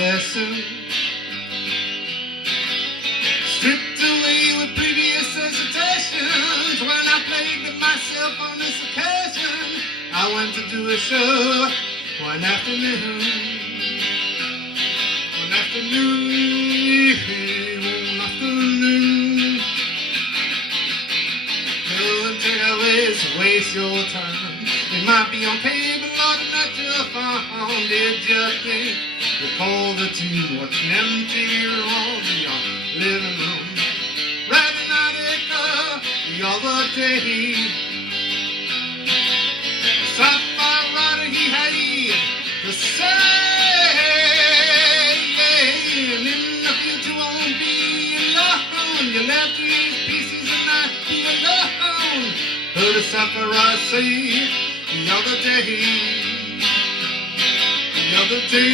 there soon. Stripped away with previous hesitations. When I played myself on this occasion, I went to do a show one afternoon. One afternoon, one afternoon. Don't take always waste your time. It might be on cable or not your phone. Did you think you called the tune watching MTV on in your living room? Riding out the other day. Sci-fi writer he had to say, and in the future won't be alone. You left these pieces and not be alone. Heard a sci-fi writer say the other day, the other day,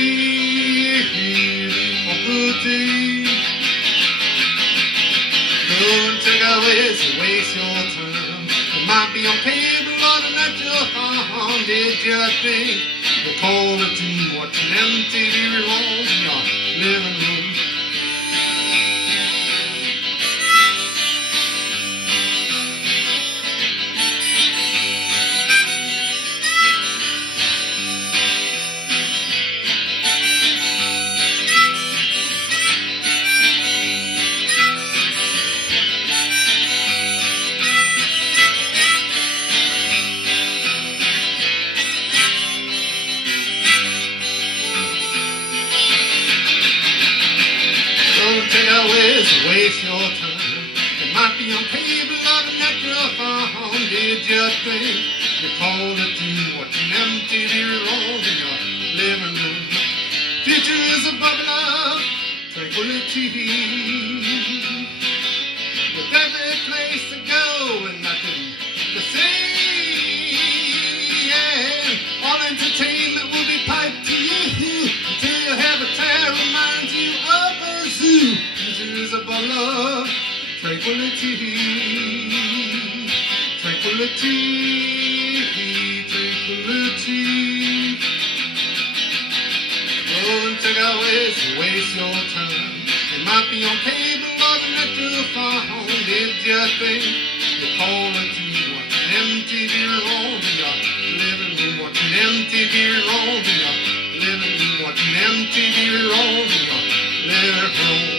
don't take away, so waste your time. It might be on cable or not your phone. Did you think you called it to watching MTV reruns in your living room? Waste your time. It might be on cable or not your phone. Did you think you called it to watching MTV reruns in your living room? Future is a bubble of tranquility, with every place to go and nothing to see. Yeah. All entertainment will be piped to you until you have a tear reminds you of a zoo. Is a bubble of tranquility, tranquility, tranquility. Don't take away, so waste your time. It might be on cable or not your phone. Did you think you called it to watching MTV reruns in your living room? Watching MTV reruns in your living room. Watching MTV reruns in your living room.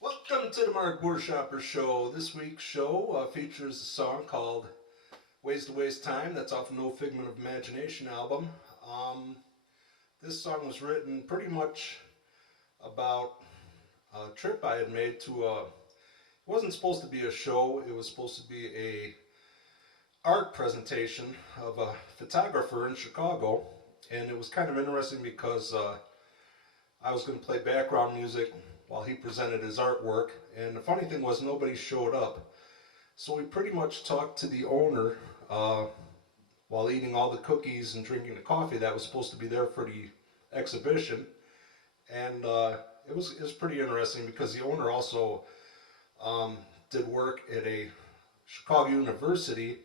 Welcome to the Buerschaper show. This week's show features a song called Ways to Waste Time. That's off No Figment of Imagination album. This song was written pretty much about a trip I had made to it wasn't supposed to be a show, it was supposed to be a art presentation of a photographer in Chicago, and it was kind of interesting because I was going to play background music while he presented his artwork, and the funny thing was nobody showed up. So we pretty much talked to the owner while eating all the cookies and drinking the coffee that was supposed to be there for the exhibition, and it was pretty interesting because the owner also did work at a Chicago University,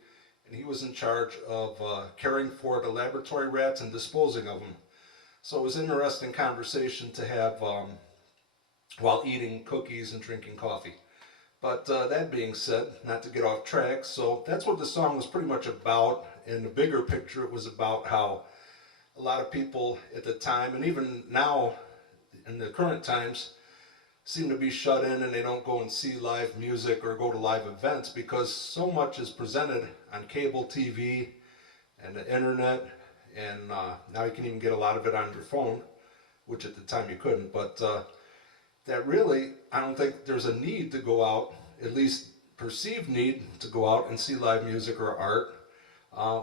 and he was in charge of caring for the laboratory rats and disposing of them. So it was an interesting conversation to have while eating cookies and drinking coffee. But that being said, not to get off track, so that's what the song was pretty much about. In the bigger picture, it was about how a lot of people at the time, and even now in the current times, seem to be shut in and they don't go and see live music or go to live events because so much is presented on cable TV and the internet, and now you can even get a lot of it on your phone, which at the time you couldn't. But that really, I don't think there's a need to go out, at least perceived need to go out and see live music or art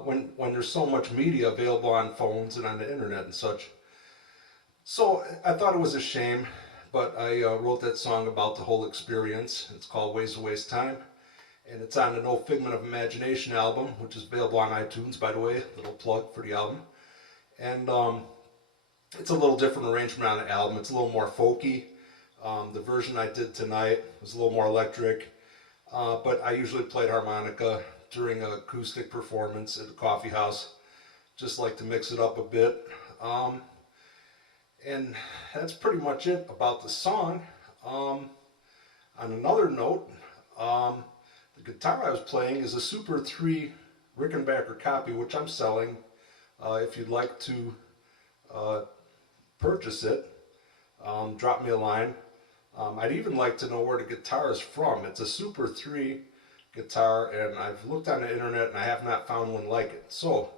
when there's so much media available on phones and on the internet and such. So I thought it was a shame, but I wrote that song about the whole experience. It's called Ways to Waste Time. and it's on the No Figment of Imagination album, which is available on iTunes, by the way, little plug for the album. And it's a little different arrangement on the album. It's a little more folky. The version I did tonight was a little more electric, but I usually played harmonica during an acoustic performance at the coffee house. Just like to mix it up a bit. And that's pretty much it about the song. On another note, the guitar I was playing is a Super 3 Rickenbacker copy, which I'm selling. If you'd like to purchase it, drop me a line. I'd even like to know where the guitar is from. It's a Super 3 guitar, and I've looked on the internet and I have not found one like it. So,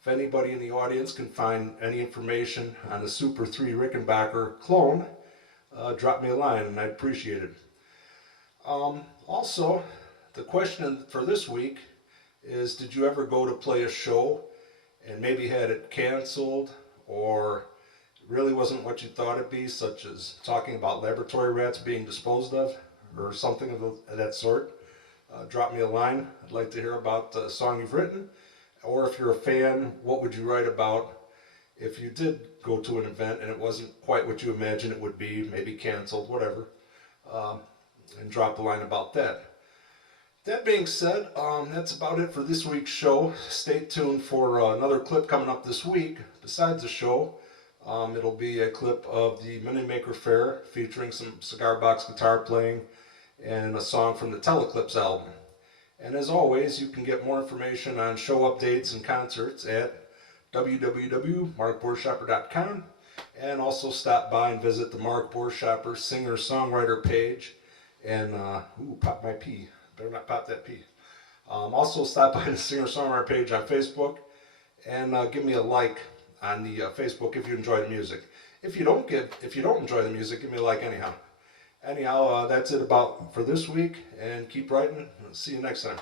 if anybody in the audience can find any information on the Super 3 Rickenbacker clone, drop me a line and I'd appreciate it. Also, the question for this week is, did you ever go to play a show and maybe had it canceled, or it really wasn't what you thought it'd be, such as talking about laboratory rats being disposed of or something of that sort? Drop me a line. I'd like to hear about the song you've written, or if you're a fan, what would you write about if you did go to an event and it wasn't quite what you imagined it would be, maybe canceled, whatever, and drop a line about that. That being said, that's about it for this week's show. Stay tuned for another clip coming up this week. Besides the show, it'll be a clip of the Moneymaker Fair featuring some cigar box guitar playing and a song from the Teleclips album. And as always, you can get more information on show updates and concerts at www.markbuerschaper.com, and also stop by and visit the Mark Buerschaper Singer-songwriter page. And, pop my pee. Better not pop that pee. Also stop by the Singer-songwriter page on Facebook and give me a like on the Facebook if you enjoy the music. If you don't enjoy the music, give me a like anyhow. Anyhow, that's it about for this week, and keep writing. See you next time.